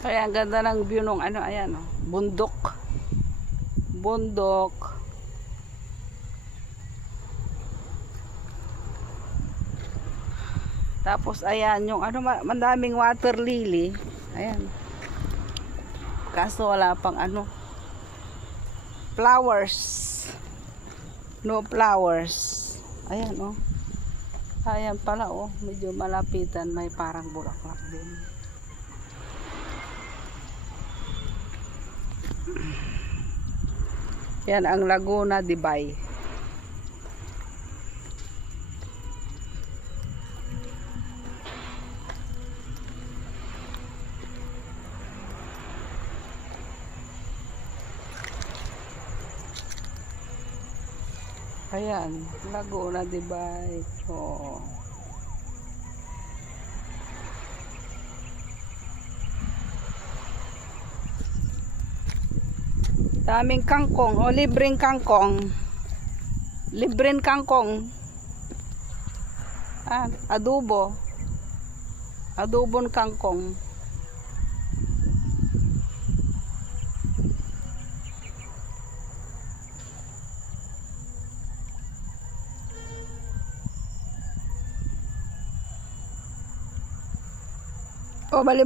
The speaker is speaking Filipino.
Kaya ang ganda ng view nung ano, ayan, oh, bundok. Bundok. Tapos ayan yung ano, madaming water lily. Ayan. Kaso wala pang ano, flowers. No flowers. Ayan, oh. Ayan pala, oh, medyo malapitan, may parang bulaklak din. Yan ang Laguna de Bay. Ayan, Laguna de Bay. Oh. Daming kangkong, o libreng kangkong. Libreng kangkong. Ah, adobo. Adobon kangkong. O, bali